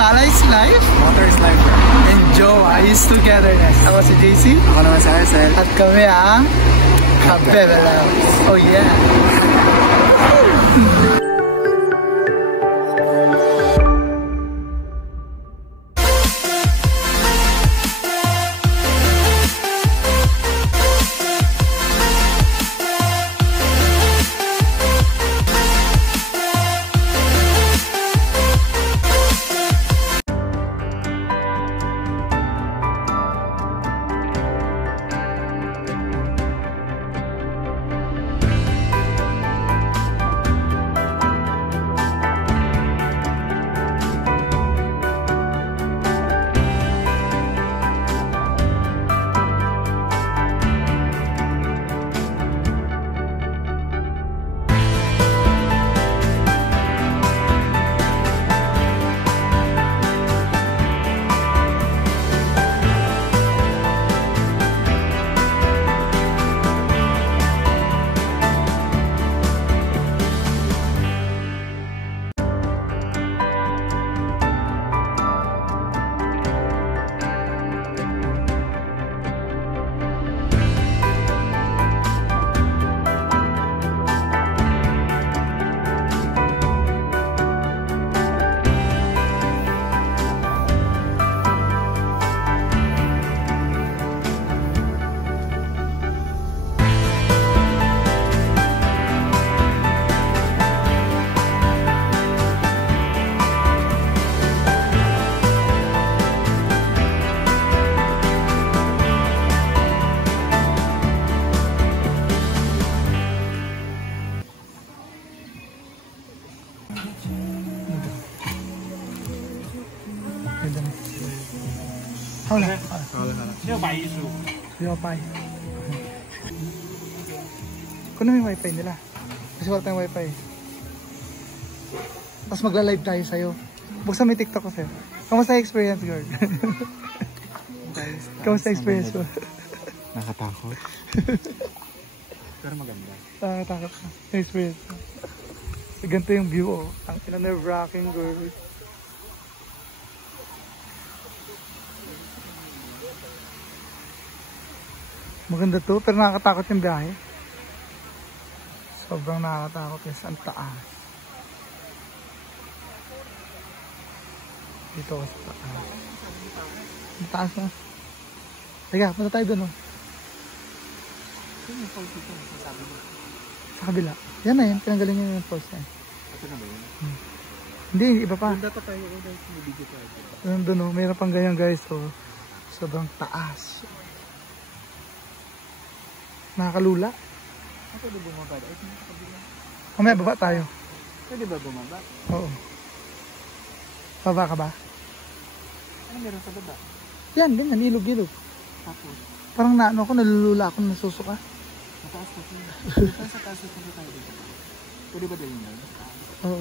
Gala is life. Water is life. And Jowa is togetherness. Ako si JC. Ako naman si Arcel. At kami ang Kabebelaws. Oh yeah.好啦，需要擺藝術，需要擺。Kunin mo yung wifi nila. Kasi wala tayong wifi. Tapos magla-live tayo sa'yo. Buksan mo yung TikTok ko sa'yo. Kamusta yung experience, girl? Kamusta experience mo? Nakatakot. Pero maganda. Nakatakot ka. Yung experience mo. Ganito yung view, oh. Ang nerve-wracking, girl. Maganda to, pero nakakatakot yung biyahe. Sobrang nakakatakot yung ang taas. Dito ako sa taas. Ang taas na. Teka, punta tayo dun, oh. Sino yung falls dito? Sabi mo? Sa kabila. Yan na yun, pinanggaling nyo yung falls na yun. Ito na ba yun? Hindi, iba pa. Doon dapat tayo, dahil sinibigyo tayo. Doon, oh, mayroon pang ganyan, guys, oh. Sobrang taas. Nakakalula. Pwede bumaba? Ay, sinakabila. Mamaya, baba tayo. Pwede ba bumaba? Oo. Baba ka ba? Ano meron sa baba? Yan, ganyan, ilog-ilog. Tapos? Parang naano ako, nalulula ako, nasusuka. Mataas kasi. Saan sa taas yung punta tayo dito? Pwede ba dahil yun? Oo.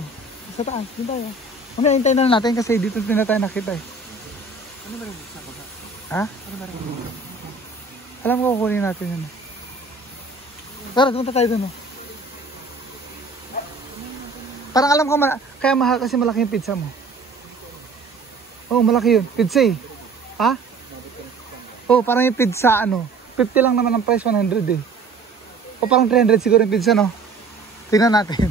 Sa taas, yun tayo. Mamaya, hintayin na natin kasi dito din na tayo nakita eh. Ano meron sa baba? Ha? Ano meron sa baba? Alam ko, kukunin natin yun eh. Tara, punta tayo dun, oh. Parang alam ko, kaya mahal kasi malaki yung pizza mo. Oo, malaki yun. Pizza eh. Ha? Oo, parang yung pizza, 50 lang naman ang price, 100 eh. O parang 300 siguro yung pizza, no? Tingnan natin.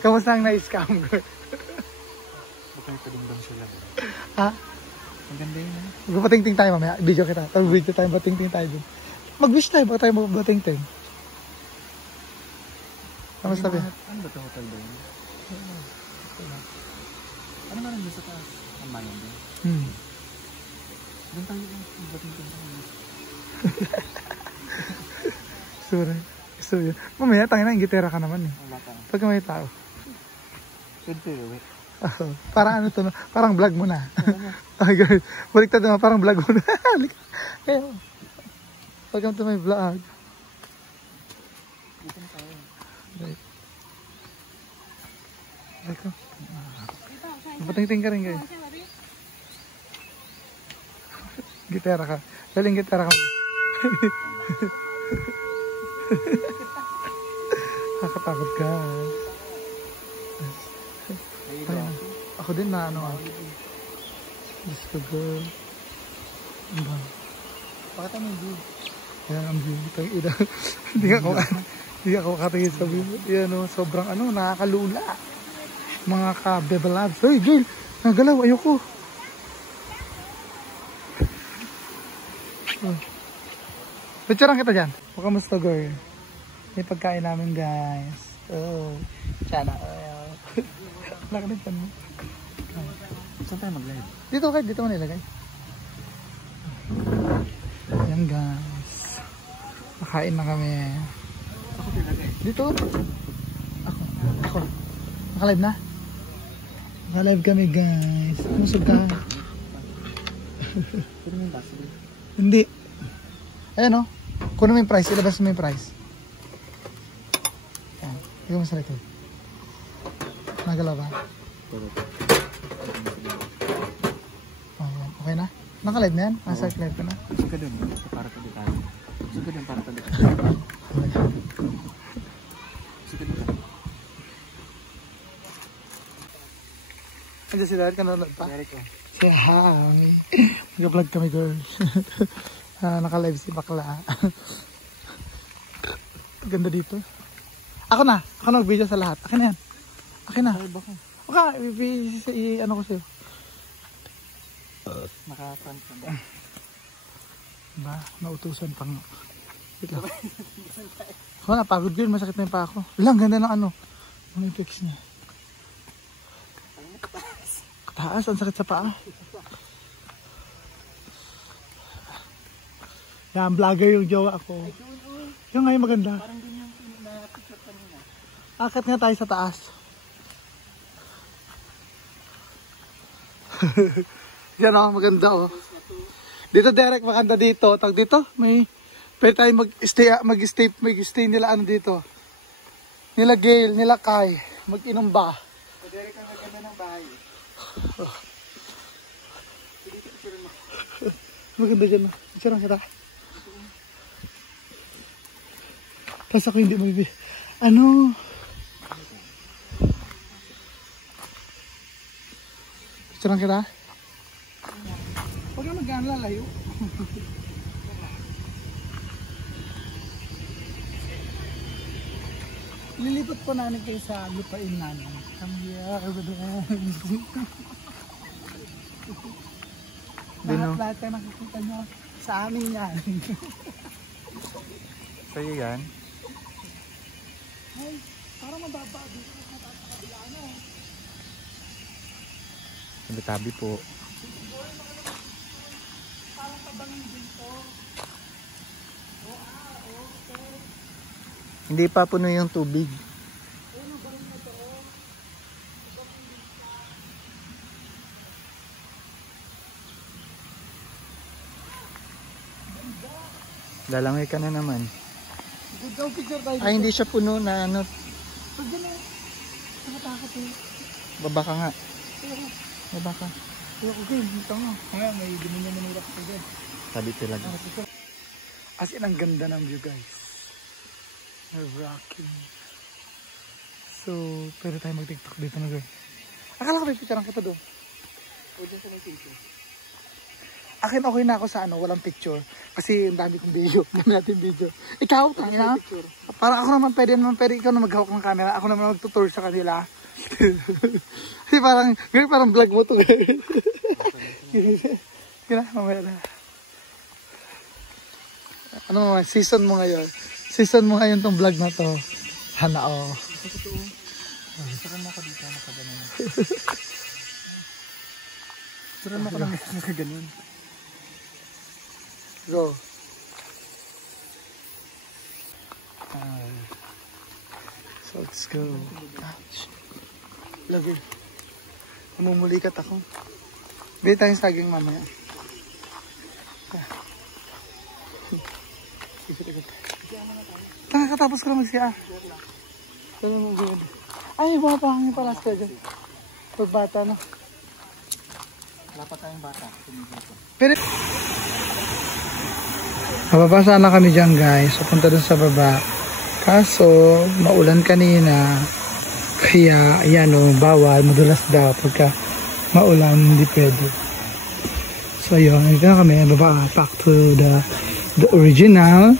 Kamusta ang na-scam, girl? Baka may padungdang sila. Ha? Ang ganda yun, eh. Magpatingting tayo mamaya. Video kita. Tapos video tayo, batingting tayo dun. Mag-wish tayo, baka tayo magbatingting. Kamusta ba? Ano ba ito hotel ba yun? Ano ba nandun sa taas? Ang mayan din? Doon tayo magbatingting tayo. Gusto yun. Mamaya, tangina, ingitera ka naman eh. Wala ka. Pagka may tao. Siyempre, wait. Parang ano to, no? Parang vlog mo na. Ay, guys. Baliktad naman, parang vlog mo na. Kaya, welcome to my vlog. Dito na tayo. Right. Welcome. Mapatingting ka rin, guys. Gitara ka. Daling gitara ka. Nakakatakot ka. Ay, Ako din na ano. Diyos ko girl. Ano ba? Pakita mo yung view. Yan ang view. Ina. Hindi ako makatingin sa view. Yan o, sobrang ano, nakakalula. Mga ka-bebelabs. Hey girl, nagalaw, ayoko. Picturean kita dyan. Kamusta girl? May pagkain namin guys. Oh, sana. Nakalitan mo. Saan tayo mag-live? Dito kayo, dito mo nilagay. Yan guys. Nakain na kami. Ako nilagay. Dito. Ako. Nakalive na? Nakalive kami guys. Musog ka. Pwede mo yung baso. Hindi. Ayan o. Kunin mo yung price. Ilabas mo yung price. Ayan. Ikaw mo sa likod. Nagalaw ba? Ayan. Okay na? Nakalive na yan? Nasa live ka na? Gusto ka dun. Para pa dito. Gusto ka dun para pa dito. Gusto ka dun. Andiyan si Dad, kanonood pa? Derek ko. Si Hi. Mag-vlog kami girls. Naka-live si Bakla. Ganda dito. Ako na mag-video sa lahat. Akin na yan. Akin na. Okay, ano ko sa'yo. Naka-front ka ba? Diba? Nautusan pang. Wait lang. Ako na, pagod girl. Masakit na yung pa ako. Lang, ganda ng ano. Ano yung fix niya? Taas, ang sakit sa paa. Yan, vlogger yung jowa ako. Yung ngayon maganda. Parang din yung na-picture kanina. Akit nga tayo sa taas. Yan o, maganda o. Dito Derek, maganda dito. Tag dito, may pwede tayo mag-stay nila ano dito. Nila Gail, nila Kai. Mag-inom ba? Derek ang maganda ng bahay. Maganda dyan. Picturean kita. Tapos ako hindi mabibi. Ano? Picturean kita. Huwag na mag-gaan lalayo. Lilipat po namin kayo sa lupain namin. Lahat kayo nakikita nyo sa amin yan. Sa'yo yan? Ay, parang mababa dito sa kabila ano. Tabi po. Parang tabangin dito. Hindi pa puno yung tubig. Lalangoy ka na naman. Good picture tayo. Ay, hindi siya puno na ano. Pag gano'n, nakatakot eh. Baba ka nga. Baba ka. Okay, dito nga. Ngayon, may Dominio Manila ka dyan. Sabi talaga. As in, ang ganda ng view guys. Rocking. So, pwede tayo mag-tiktok dito na girl. Akala ko may picture kita doon. O, dyan sa may picture. Akin okay na ako sa ano, walang picture. Kasi ang dami kong video. Dami natin video. Ikaw, tangina. Parang ako naman pwede ikaw na maghawak ng camera. Ako naman mag-tutor sa kanila. Kasi parang vlog mo to. Kaya mamaya na. Ano naman, season mo ngayon tong vlog na to. Hana o. Saka mo ako dito, nakaganon. Saka mo ako nakaganon. Go. So let's go. Lagi. Namumulikat ako. Bili tayong saging mamaya. Katapos ko lang mag-siya. Ay, bumapahangin pala siya dyan. Pagbata, no? Wala pa tayong bata. Pero mababasa na kami dyan guys. Papunta dun sa baba. Kaso, maulan kanina. Kaya, ayan o, bawal. Madulas daw. Pagka maulan, hindi pwede. So yun, ito na kami, baba, back to the original.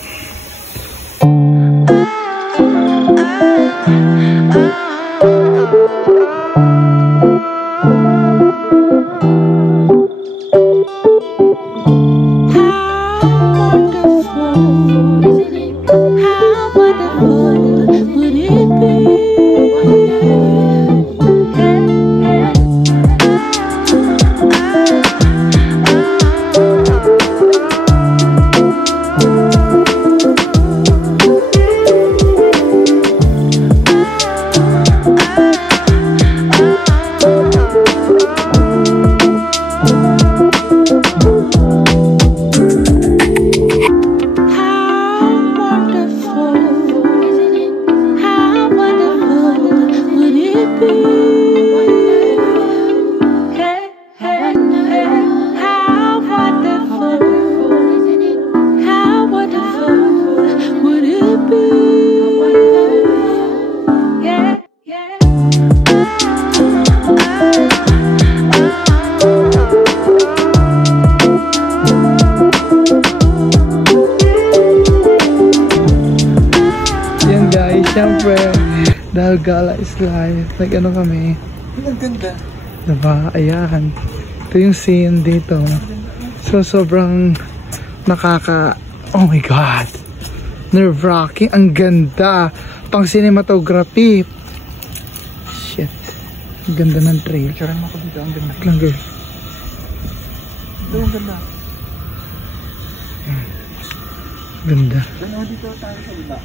Siyempre, dahil gala is live, like ano kami. Ang ganda. Diba? Ayan. Ito yung scene dito. So, sobrang oh my God. Nerve-wracking. Ang ganda. Pang cinematography. Shit. Ang ganda ng trail. Picturean mo ko dito. Ang ganda. Lang, girl. Ito ang ganda. Ganda. Doon dito tayo sa iba.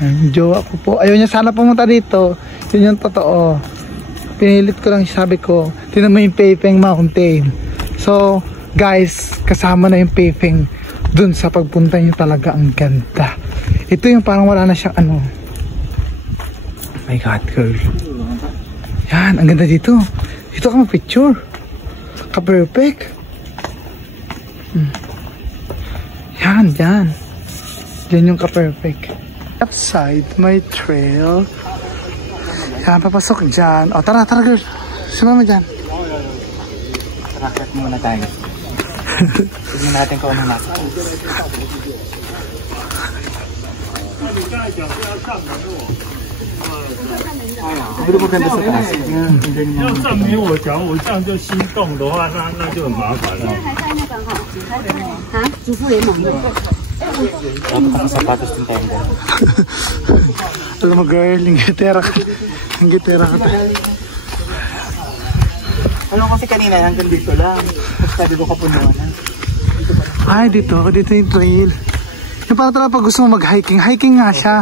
Ang jowa ko po. Ayaw niya sana pumunta dito. Yun yung totoo. Pinilit ko lang, sabi ko, tinan mo yung Paypeng Mountain. So, guys, kasama na yung Paypeng dun sa pagpunta niyo talaga. Ang ganda. Ito yung parang wala na siyang ano. Oh my God, girl. Yan, ang ganda dito. Dito ka mag-picture. Ka-perfect. Yan, yan. Yan yung ka-perfect. Left side, may trail. Yan, papasok dyan. O, tara, tara, girl. Sumama dyan. Racket muna tayo. Tignan natin kung ano nasa. Pero maganda sa taas. 要证明我讲我这样就心动的话，那就很麻烦了。主妇联盟的。 Dapat ang sapatos din tayo dyan. Alam mo, girl, yung gitera ka. Yung gitera ka. Alam kasi kanina hanggang dito lang. Tapos sabi ko kapunuan na. Ay, dito yung trail. Yung parang talaga pag gusto mo mag-hiking. Hiking nga siya.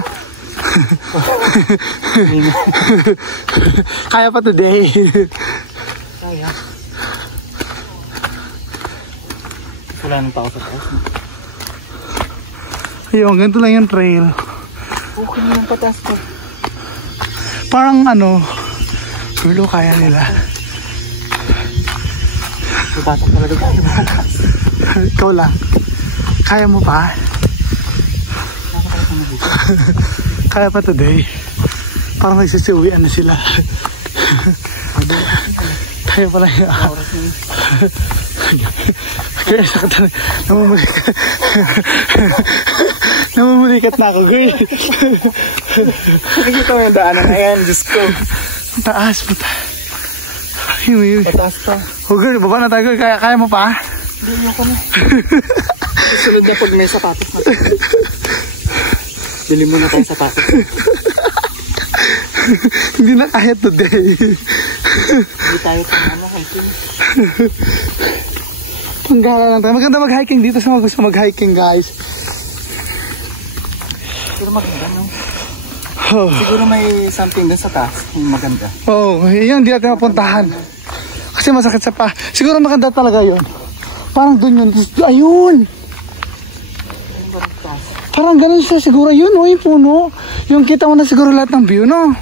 Kaya pa today. Kaya. Wala nang tao sa taas. Ayun, ganito lang yung trail. Okay na yung patas ko. Parang ano, pero kaya nila. Batak talaga tayo. Ikaw lang. Kaya mo pa? Kaya pa today. Parang nagsisiuwian na sila. Tayo pala yung kaya sakit na. Namumulikat na ako, girl. Nakikita mo yung daanan na yan, Diyos ko. Taas po tayo. Pataas pa. Oh, girl, baba na tayo, girl. Kaya mo pa? Hindi ko na. Susunod na pag may sapatos na. Bili mo na tayo sapatos. Hindi na kaya today. Hindi tayo hiking. Panggala lang tayo. Maganda mag-hiking dito sa mga gusto mag-hiking, guys. Pero maganda, no? Oh. Siguro may something dun sa taas. Yung maganda. Oo, yun, hindi natin mapuntahan. Kasi masakit sa pa. Siguro maganda talaga yun. Parang dun yun. Ayun! Parang ganun siya siguro yun, oh, yung puno. Yung kita mo na siguro lahat ng view, no?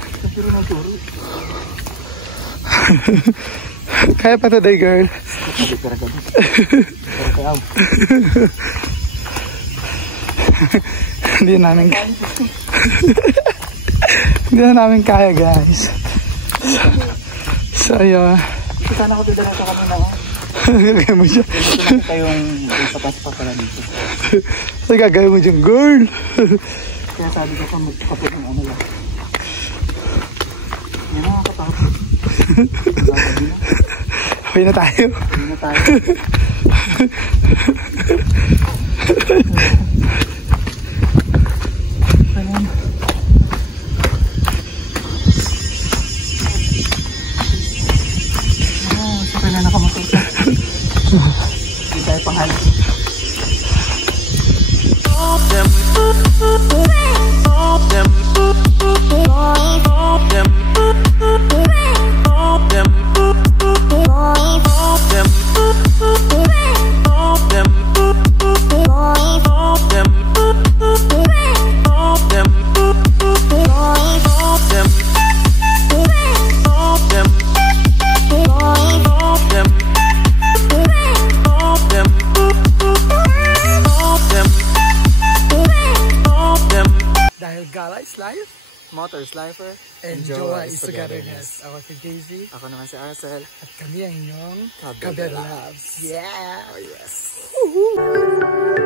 Kaya pa today, girl. Hindi namin hindi na namin kaya, guys. Saya. Sana ko dala sa kanina ko. Gagawin mo siya. Gusto nakita yung patas pa pala dito. Ay, gagawin mo dyan, girl. Kaya sabi ko kapit ng ano lang. Yan ang nakakapagod. Uwi na tayo. Uwi na tayo. Sakay na nakamotor. Hindi tayo panghal. Dahil Gala is life, Motor Slifer and Jowa is togetherness. Ako si JZ. Ako naman si Arcel. At kami ang inyong Kabel Kabel Labs. Yeah! Oh yes. Woohoo!